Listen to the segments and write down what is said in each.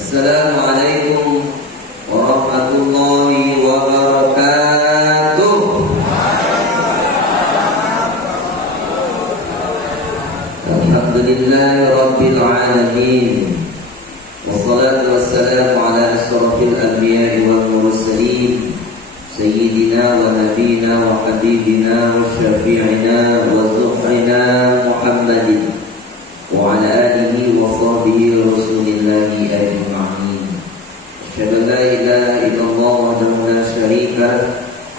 Assalamualaikum warahmatullahi wabarakatuh. Alhamdulillahi rabbil alamin. Wassalatu wassalamu ala asrafil anbiya'i wal mursalin, sayyidina wa nabiyina wa habibina wa syafi'ina wa zuhrina Muhammadin wa ala alihi wa sahbihi rasulillahi ajma'in. Asyhadu an la ilaha illallah wahdahu la syarika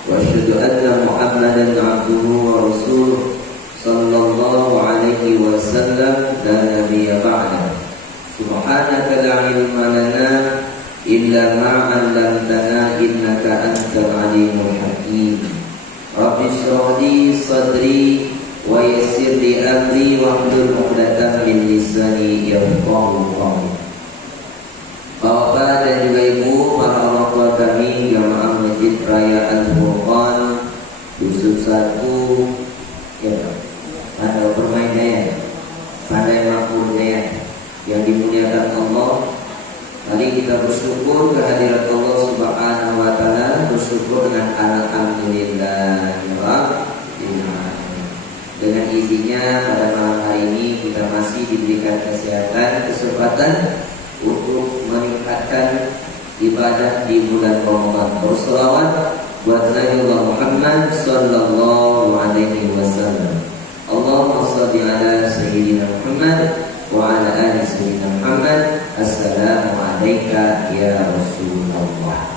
wa asyhadu anna Muhammadan abduhu wa rasuluh sallallahu alaihi wasallam la nabiyya ba'da. Subhanaka la ilma lana illa ma 'allamtana innaka antal alimul hakim. Rabbi shrah li sadri wa yassir li amri wahlul 'uqdatam min lisani yafqahu qawli. Bapak dan juga ibu, para orang tua kami Jamaah Masjid Raya Al-Furqan Yusuf 1 ya, ada permainnya ya, pandai makmurnya ya, yang dimuliakan Allah. Mari kita bersyukur kehadirat Allah Subhanahu wa taala, bersyukur dengan alhamdulillah. Dengan izinnya pada malam hari ini kita masih diberikan kesehatan, kesempatan untuk meningkatkan ibadah di bulan Ramadan. Berselawat buat Nabi Muhammad sallallahu alaihi wasallam. Allahumma shalli ala sayyidina Muhammad wa ala ali sayyidina Muhammad. Assalamu alayka ya Rasulullah.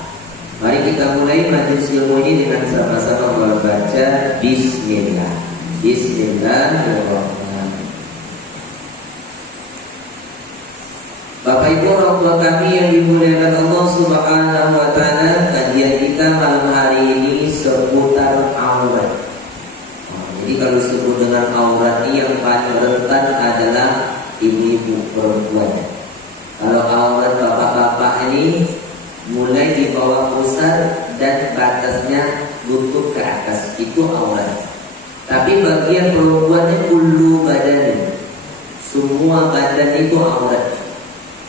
Mari kita mulai majelis ilmu ini dengan sama-sama membaca Bismillah. Bismillahirrahmanirrahim. Bapak Ibu orang tua kami yang dimuliakan Allah Subhanahu wa taala, kajian kita malam hari ini seputar aurat. Jadi kalau disebut dengan aurat ini yang paling rentan adalah ibu-ibu perempuan. Kalau aurat bapak-bapak ini mulai di bawah pusar dan batasnya lutut ke atas, itu aurat. Tapi bagian perempuannya kullu badan, semua badan itu aurat.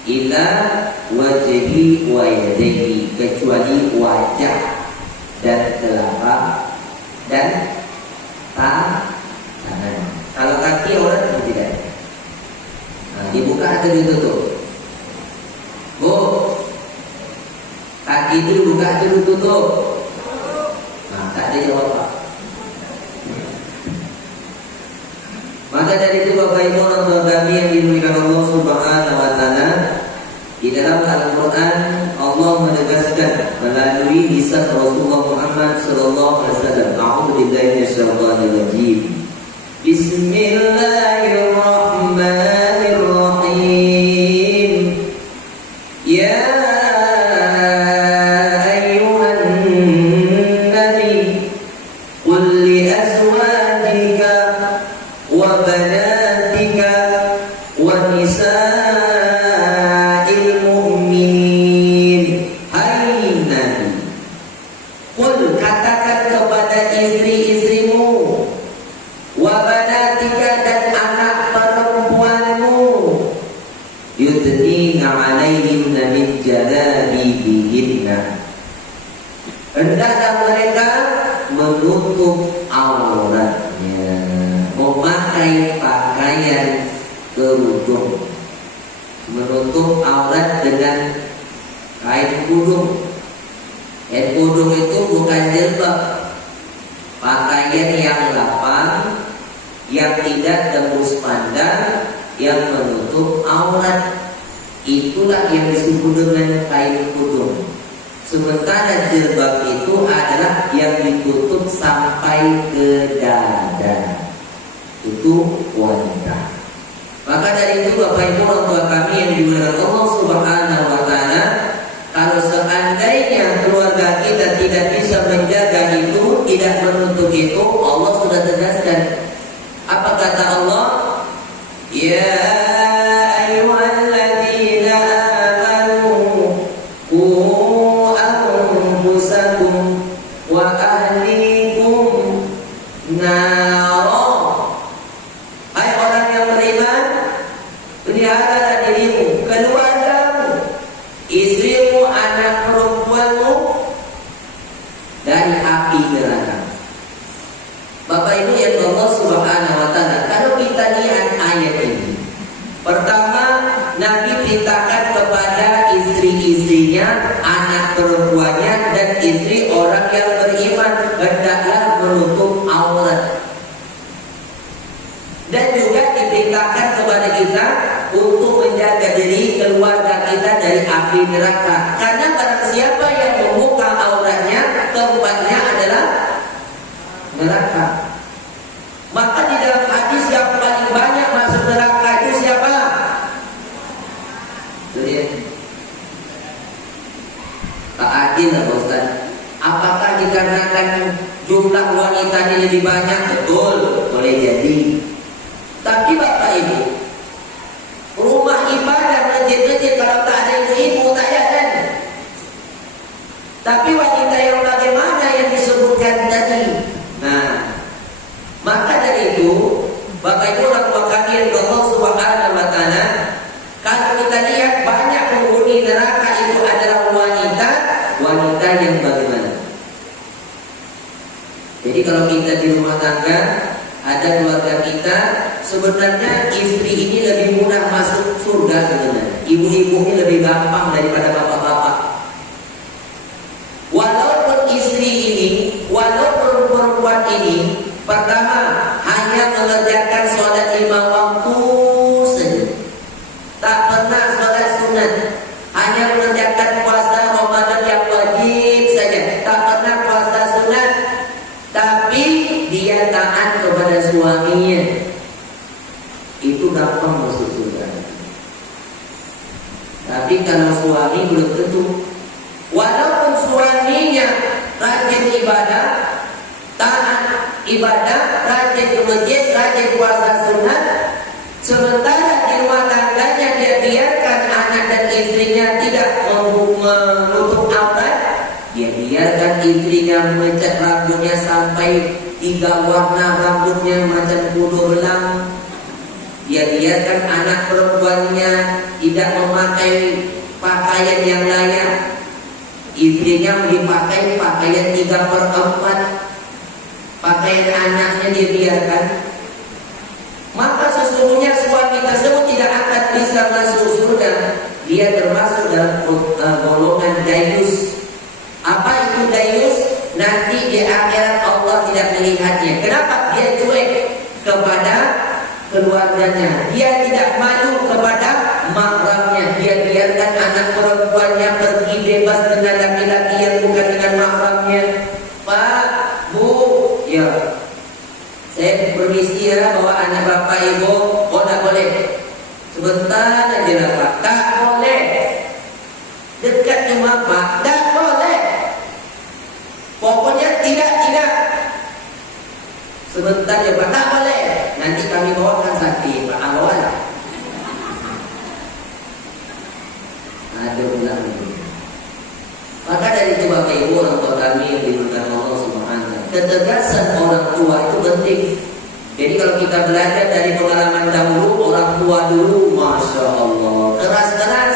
Ila wajhi wa yadayhi, kecuali wajah dan telapak dan tangan. Kalau kaki aurat atau tidak? Nah, dibuka atau ditutup? Bu, kaki itu dibuka atau ditutup? Nah, tak ada jawab Pak. Maka dari itu Bapak Ibu orang tua kami yang dimuliakan Allah Subhanahu wa taala, di dalam Al-Qur'an Allah menegaskan melalui lisan Rasulullah Muhammad sallallahu alaihi wasallam, a'udzu billahi minasyaitonir rajim. Bismillahirrahmanirrahim. Ya ayyuhan nabi qul li azwajika wa banatika wa nisa'il mu'minin. Hai Nabi, qul, katakan kepada istri-istrimu, wa banatika, dan anak perempuanmu, yudnina 'alaihinna min jalabibihinna, hendaklah mereka menutup auratnya, memakai pakaian kerudung, menutup aurat dengan kain kudung. Kain kudung itu bukan jilbab, pakaian yang lapang, yang tidak tembus pandang, yang menutup aurat. Itulah yang disebut dengan kain kudung. Sementara jilbab itu adalah yang ditutup sampai ke dada, itu wanita. Maka dari itu Bapak Ibu orang tua kami yang dimuliakan Allah Subhanahu wa taala, kalau seandainya keluarga kita tidak bisa menjaga itu, tidak menutup itu, Allah sudah tegaskan. Apa kata Allah? Ya ayyuhalladzina amanu qu anfusakum wa ahlikum nara. Hai orang yang beriman, peliharalah dirimu, keluargamu istrinya, anak perempuannya, dan istri orang yang beriman, hendaklah menutup aurat. Dan juga diperintahkan kepada kita untuk menjaga diri keluarga kita dari api neraka. Karena barang siapa yang membuka auratnya, tempatnya adalah neraka. Maka di dalam hadis yang paling banyak masuk neraka itu siapa? Itu dia. Tak adil lah Ustaz. Apakah dikarenakan jumlah wanitanya lebih banyak? Betul, boleh jadi. Tapi Bapak Ibu, rumah ibadah masjid-masjid kalau tak ada ibu-ibu tak ada kan? Tapi wanita yang bagaimana yang disebutkan tadi? Nah, maka dari itu Bapak Ibu orang tua kami yang Allah Subhanahu wa taala, kalau kita lihat banyak penghuni neraka itu adalah wanita yang bagaimana? Jadi kalau kita di rumah tangga ada keluarga kita, sebenarnya istri ini lebih mudah masuk surga sebenarnya. Ibu-ibu ini lebih gampang daripada bapak-bapak. Walaupun istri ini, walaupun perempuan ini, pertama hanya mengerjakan sholat 5 waktu saja, tak pernah sholat sunat, hanya mengerjakan puasa Ramadan yang wajib saja, tak pernah puasa sunat, tapi dia taat kepada suaminya, itu gampang masuk surga. Tapi kalau suami belum tentu. Walaupun suaminya rajin ibadah, taat ibadah, rajin ke masjid, rajin puasa sunat, sementara di rumah tangganya dia biarkan anak dan istrinya tidak menutup aurat, dia biarkan istrinya mencat rambutnya sampai 3 warna rambutnya macam kudu belang, dia biarkan anak perempuannya tidak memakai pakaian yang layak, istrinya dipakai pakaian 3/4, pakaian anaknya dia biarkan, maka sesungguhnya suami tersebut tidak akan bisa masuk surga. Dia termasuk dalam golongan dayus. Apa itu dayus? Nanti di akhirat Allah tidak melihatnya. Kenapa? Dia cuek kepada keluarganya, dia tidak malu kepada mahramnya, dia biarkan anak perempuannya pergi bebas dengan laki-laki yang bukan dengan mahramnya. Pak, Bu, ya, saya permisi ya bawa anak bapak ibu. Oh, tak boleh. Sebentar aja lah Pak. Tak boleh. Dekat rumah Pak, tak boleh. Pokoknya tidak. Sebentar ya Pak, tak boleh. Nanti kami bawakan sakti Pak awal. Ada ulang. Maka dari itu Bapak Ibu orang tua kami yang dimuliakan Allah Subhanahu wa taala, ketegasan orang tua itu penting. Jadi kalau kita belajar dari pengalaman dahulu, orang tua dulu, masya Allah, keras-keras,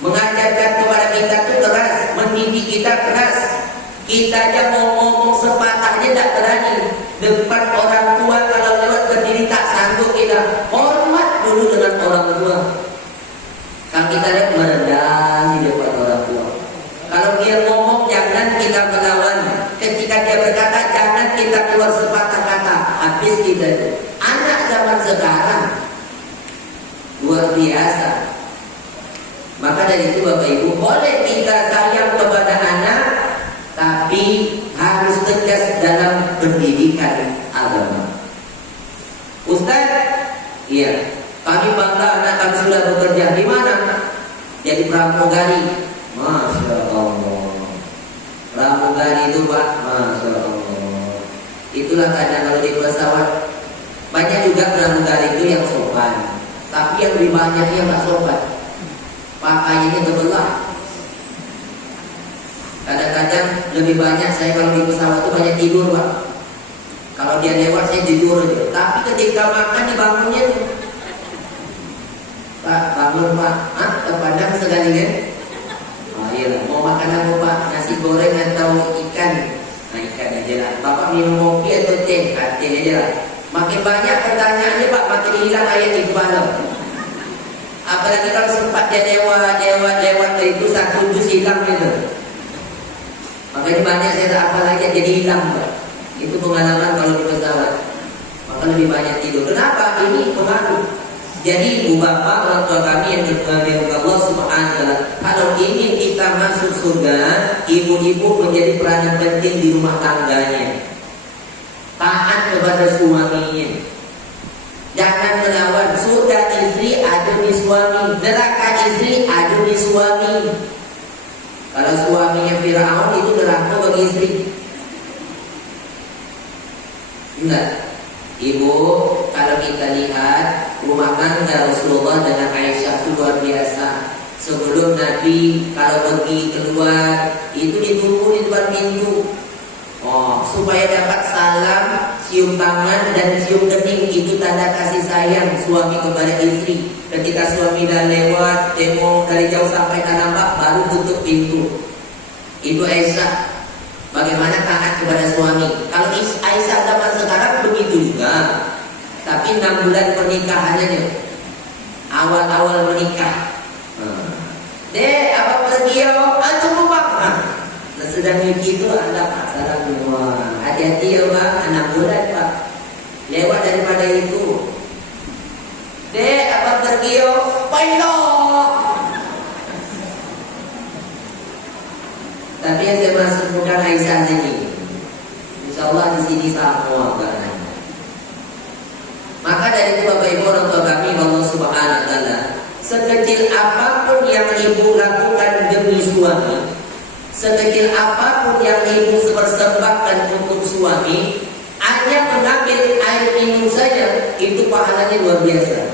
mengajarkan kepada kita itu keras, mendidik kita keras. Kita aja mau ngomong sepatahnya tak berani depan orang tua, kalau lewat berdiri tak sanggup kita. Hormat dulu dengan orang tua. Kalau kita lihat merendah di depan orang tua. Kalau dia ngomong jangan kita melawan. Ketika dia berkata jangan kita keluar sepatah kata. Habis kita itu. Anak zaman sekarang luar biasa. Maka dari itu Bapak Ibu, boleh kita sayang kepada anak, tapi harus tegas dalam pendidikan agama. Ustaz, iya, kami bangga anak kami sudah bekerja. Di mana? Jadi pramugari. Masya Allah. Pramugari itu Pak, Masya Allah. Itulah kadang kalau di pesawat banyak juga pramugari itu yang sopan, tapi yang lebih banyaknya nggak sopan. Pakaiannya terbelah. Kadang-kadang lebih banyak saya kalau di pesawat itu banyak tidur Pak. Kalau dia lewat saya tidur aja. Tapi ketika makan dibangunnya, Pak bangun Pak, terpadam sekali kan? Oh iya, mau makan apa Pak? Nasi goreng atau ikan? Nah ikan aja lah. Bapak minum kopi atau teh? Teh aja lah. Makin banyak pertanyaannya Pak, makin hilang ayat ibadah. Apalagi kalau sempat dia lewat itu satu jus hilang gitu. Makanya banyak saya tak apa lagi jadi hilang, Pak. Itu pengalaman kalau di pesawat. Maka lebih banyak tidur. Kenapa? Ini pengaruh. Jadi ibu bapak orang tua kami yang dimuliakan Allah Subhanahu wa taala, kalau ingin kita masuk surga, ibu-ibu menjadi peranan penting di rumah tangganya. Taat kepada suaminya. Jangan melawan. Surga istri ada di suami, neraka istri ada di suami. Kalau suaminya Firaun itu neraka bagi istri. Enggak. Ibu, kalau kita lihat rumah tangga Rasulullah dengan Aisyah itu luar biasa. Sebelum Nabi kalau pergi keluar itu ditunggu di depan pintu. Supaya dapat salam, cium tangan dan cium kening, itu tanda kasih sayang suami kepada istri. Ketika suami dah lewat, tengok dari jauh sampai tak nampak, baru tutup pintu. Itu Aisyah. Bagaimana taat kepada suami. Kalau Aisyah zaman sekarang begitu juga. Tapi 6 bulan pernikahan aja. Awal-awal menikah. Dek, apa pergi yo? Antum bang. Nah, sedang begitu ada masalah semua. Hati-hati ya bang, 6 bulan pak. Lewat daripada itu. Dek, apa pergi yo? Pilot. Tapi yang saya maksud bukan Aisyah ini. Insya Allah di sini semua kan. Maka dari itu Bapak Ibu orang tua kami Allah Subhanahu wa taala, sekecil apapun yang ibu lakukan demi suami, sekecil apapun yang ibu persembahkan untuk suami, hanya mengambil air minum saja itu pahalanya luar biasa.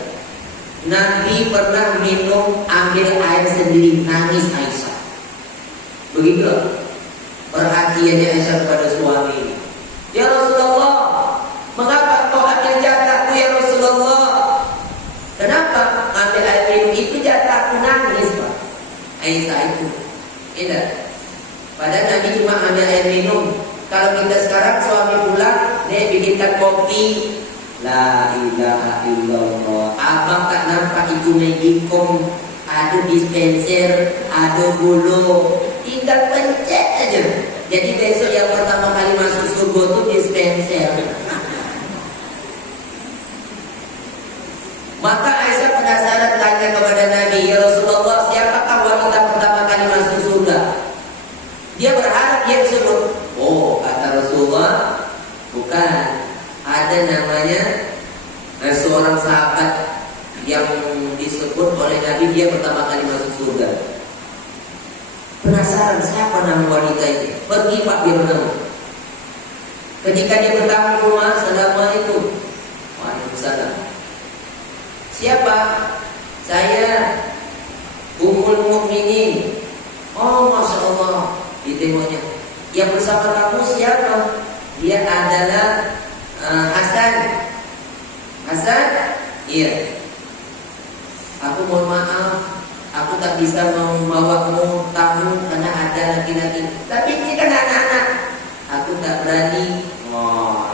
Nabi pernah minum ambil air sendiri, nangis Aisyah. Begitu perhatiannya Aisyah kepada suami. Ya Rasulullah, mengapa kau ambil jatahku ya Rasulullah? Kenapa ambil air minum itu jatahku? Nangis Pak Aisyah itu. Tidak. Padahal Nabi cuma ambil air minum. Kalau kita sekarang suami pulang, dia bikinkan kopi. La ilaha illallah. Abang tak nampak itu megikom, ada dispenser, ada gulu. Tinggal pencet aja. Jadi besok yang pertama kali masuk surga itu dispenser. Maka Aisyah penasaran tanya kepada Nabi, ya Rasulullah, siapakah wanita pertama kali masuk surga? Dia berharap dia disebut. Oh, kata Rasulullah, bukan. Ada namanya seorang sahabat yang disebut oleh Nabi dia pertama kali masuk surga. Penasaran siapa nama wanita itu? Pergi Pak dia bertemu. Ketika dia bertamu rumah, Assalamualaikum. Waalaikumsalam. Siapa? Saya Ummul Mukminin. Oh, Masya Allah. Ditengoknya. Yang bersama kamu siapa? Dia adalah Hasan. Hasan? Iya. Aku mohon maaf, aku tak bisa membawamu tamu karena ada laki-laki. Tapi ini kan anak-anak. Aku tak berani.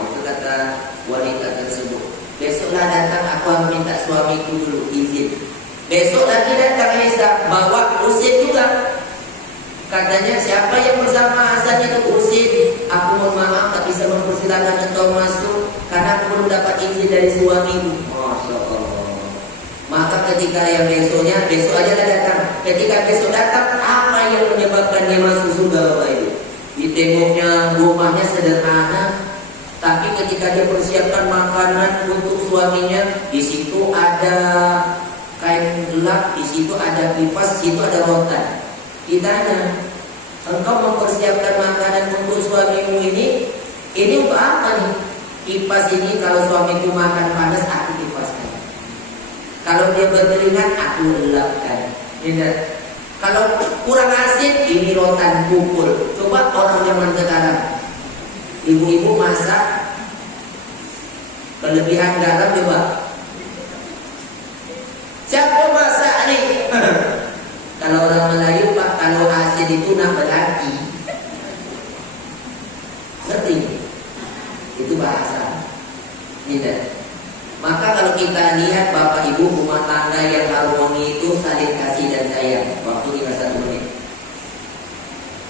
Itu kata wanita tersebut. Besoklah datang, aku akan minta suamiku dulu izin. Besok lagi datang Aisyah, bawa Husin juga. Katanya siapa yang bersama Hasan itu? Husin. Aku mohon maaf tak bisa mempersilakan engkau masuk karena aku belum dapat izin dari suamiku. Masya Allah. Maka ketika yang besoknya, besok aja lah datang. Ketika besok datang, apa yang menyebabkan dia masuk surga Bapak Ibu? Ditengoknya rumahnya sederhana, tapi ketika dia persiapkan makanan untuk suaminya, di situ ada kain gelap, di situ ada kipas, di situ ada rotan. Ditanya, engkau mempersiapkan makanan untuk suamimu ini untuk apa nih? Kipas ini kalau suamiku makan panas, aku kipaskan. Kalau dia berkeringat, aku lelapkan. Kalau kurang asin, ini rotan pukul. Coba orang zaman sekarang, ibu-ibu masak kelebihan garam coba. Siapa masak nih? Kalau orang Melayu Pak, kalau asin itu nak berarti. Ngerti? Itu bahasa. Tidak. Maka kalau kita lihat bapak ibu rumah tangga yang harmoni itu saling kasih dan sayang. Waktu tinggal 1 menit.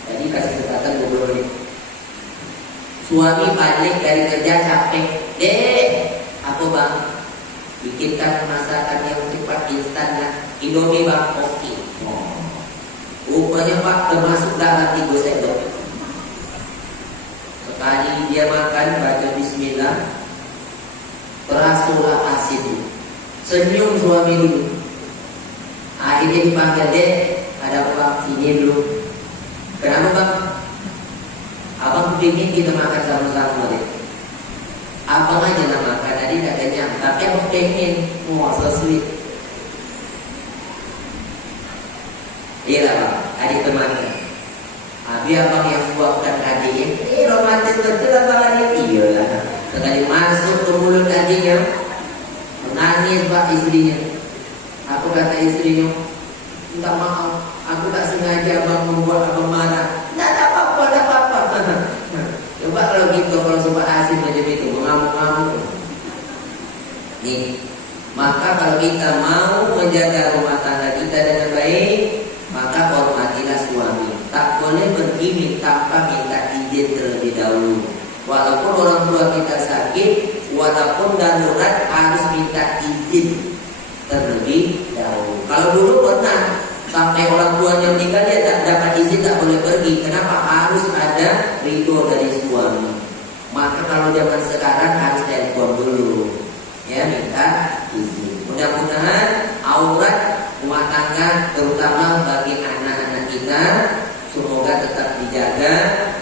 Jadi kasih kesempatan 20 menit. Suami balik dari kerja capek, dek, apa bang? Bikinkan masakan yang cepat instan lah. Indomie bang, oke. Rupanya pak termasuk dalam 3 sendok. Sekali dia makan baca bismillah, terasulah asin. Senyum suami dulu. Akhirnya dipanggil, dek, ada bang, sini dulu. Kenapa bang? Abang ingin kita makan sama-sama deh. Abang aja nak makan, tadi tak kenyang. Tapi abang pengen, so sweet. Iyalah bang, adik temannya. Habis abang yang buatkan adiknya, romantis betul abang adik. Iyalah. Sekali masuk ke mulut adiknya, menangis pak istrinya. Apa kata istrinya? Minta maaf, aku tak sengaja abang membuat abang marah. Tak apa-apa, tak apa-apa. Coba kalau gitu, kalau sobat asin macam itu, mengamuk-ngamuk. Nih, maka kalau kita mau menjaga rumah tangga kita dengan baik, maka hormatilah suami. Tak boleh bergimik tanpa minta izin terlebih dahulu. Walaupun orang tua kita sakit, walaupun darurat harus minta izin terlebih dahulu. Kalau dulu pernah sampai orang tuanya meninggal dia tak dapat izin, tak boleh pergi. Kenapa? Harus ada ridho dari suami. Maka kalau zaman sekarang harus telepon dulu, ya minta izin. Mudah-mudahan aurat rumah tangga terutama bagi anak-anak kita semoga tetap dijaga,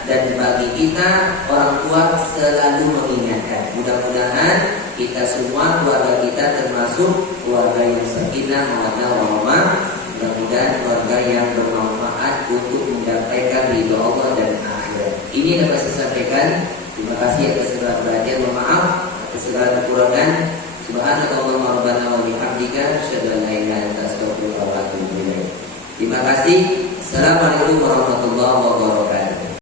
dan bagi kita orang tua selalu mengingatkan. Mudah-mudahan kita semua, keluarga kita termasuk keluarga yang sakinah mawaddah warahmah. Mudah-mudahan keluarga yang bermanfaat untuk mendapatkan ridho Allah dan akhirat. Ini dapat saya sampaikan. Terima kasih atas segala perhatian, mohon maaf atas segala kekurangan. Subhanakallahumma rabbana wa bihamdika asyhadu an la ilaha illa anta astaghfiruka wa atubu ilaik. Terima kasih. Assalamualaikum warahmatullahi wabarakatuh.